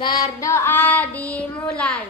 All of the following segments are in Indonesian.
Berdoa dimulai.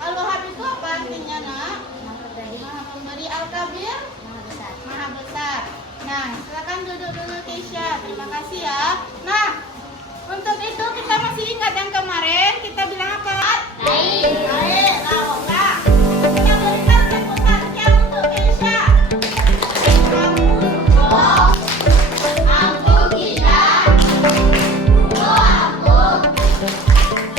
Al-Wahhab itu apa artinya, Nak? Maha Pemberi. Al-Kabir? Maha Besar. Nah, silakan duduk dulu Keisha. Terima kasih ya. Nah, untuk itu kita masih ingat yang kemarin kita bilang apa? Baik. Baik. Nah, kita berikan tepuk tangan untuk Keisha. Kamu sungguh, aku kita, aku Satya.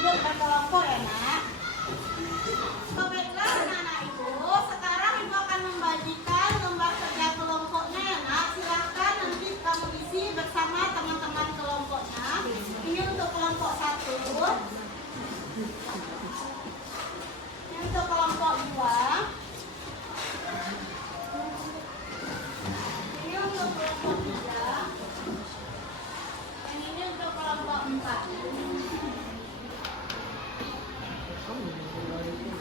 duduk berkelompok ya nak. Baiklah anak-anak ibu, sekarang ibu akan membagikan lembar kerja kelompoknya ya nak. Silahkan nanti kamu isi bersama teman-teman kelompoknya. Ini untuk kelompok 1, ini untuk kelompok 2, ini untuk kelompok 3, dan ini untuk kelompok 4.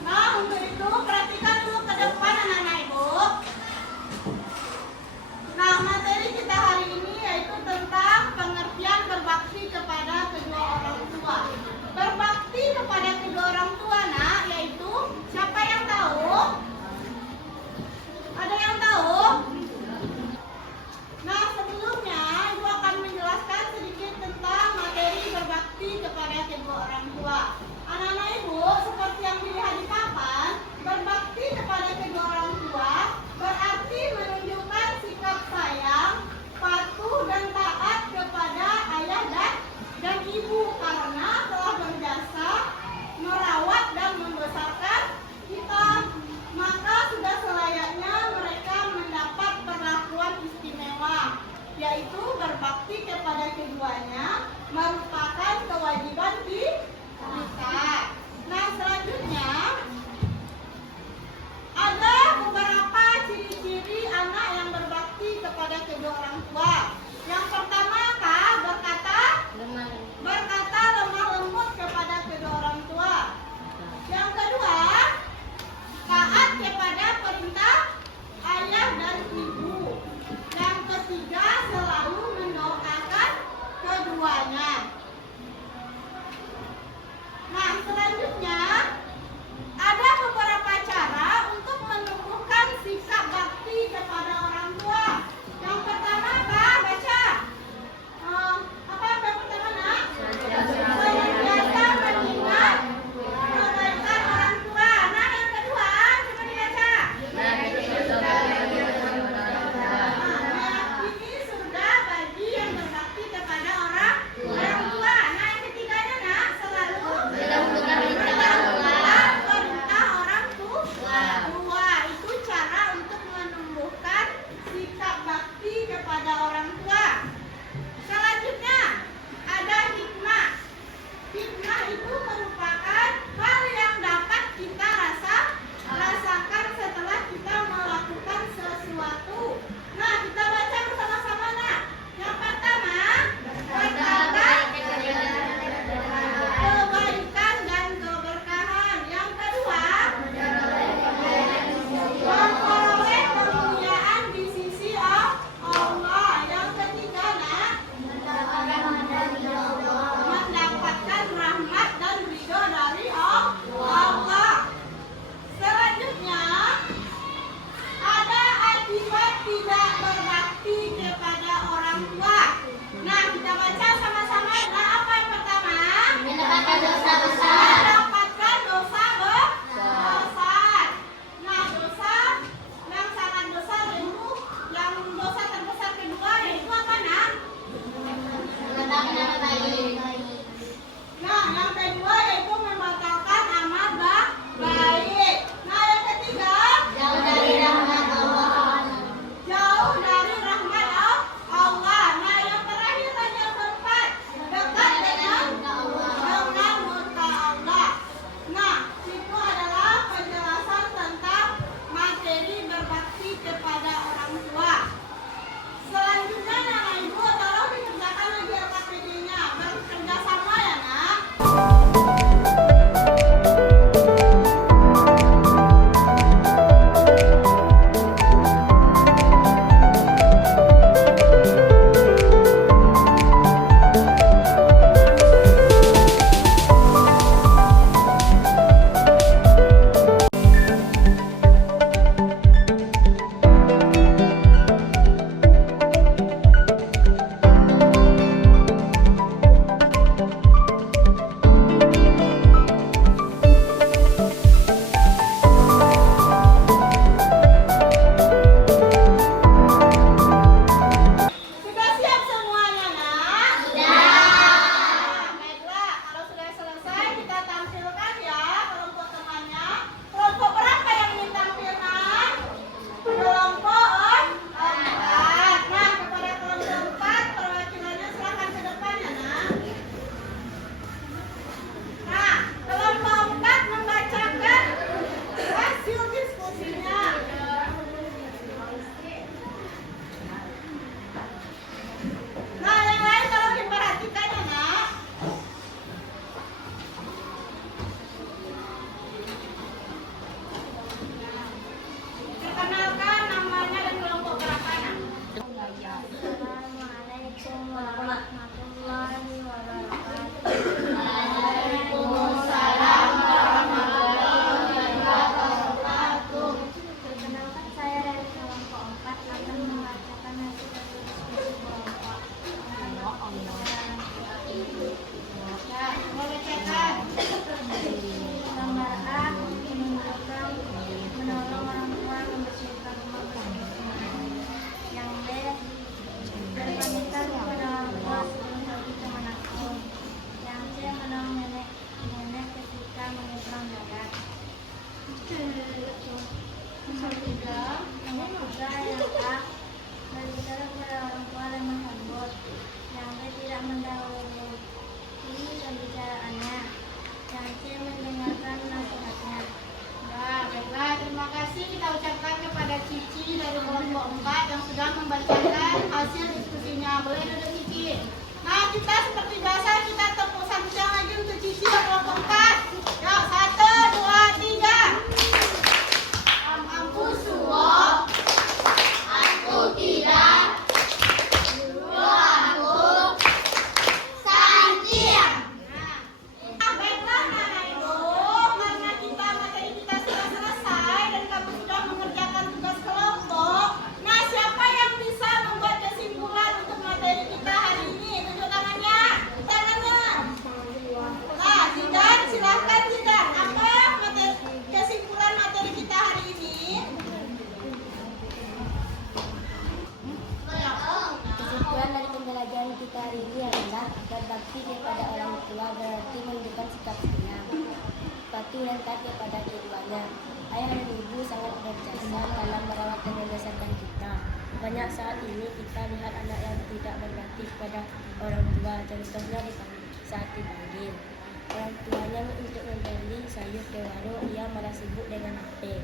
Nah, untuk itu perhatikan dulu yang A. Berbicara kepada orang tua lemah lembut. Yang B. Tidak mendahului pembicaraannya. Yang C. Mendengarkan nasihatnya. Nah, baiklah, terima kasih kita ucapkan kepada Cici dari kelompok 4 yang sudah membacakan hasil diskusinya. Boleh duduk Cici. Nah, kita seperti biasa kita tepuk tangan lagi untuk Cici yang kelompok 4. Yuk, 1, 2, 3. Ampu suwo, aku tidak. Baiklah anak ibu, karena materi kita sudah selesai dan kamu sudah mengerjakan tugas kelompok. Nah, siapa yang bisa membuat kesimpulan untuk materi kita hari ini? Tunjuk tangannya. Nah, Zidan, silahkan Zidan. Apa kesimpulan materi kita hari ini? Kesimpulan dari pembelajaran kita hari ini adalah berbakti kepada orang tua berarti menunjukkan sikap sayang, patuh dan taat kepada keduanya. Ayah dan ibu sangat berjasa dalam merawat dan membesarkan kita. Banyak saat ini kita lihat anak yang tidak berbakti kepada orang tua, contohnya saat dipanggil orang tuanya untuk membeli sayur ke warung, ia malah sibuk dengan HP.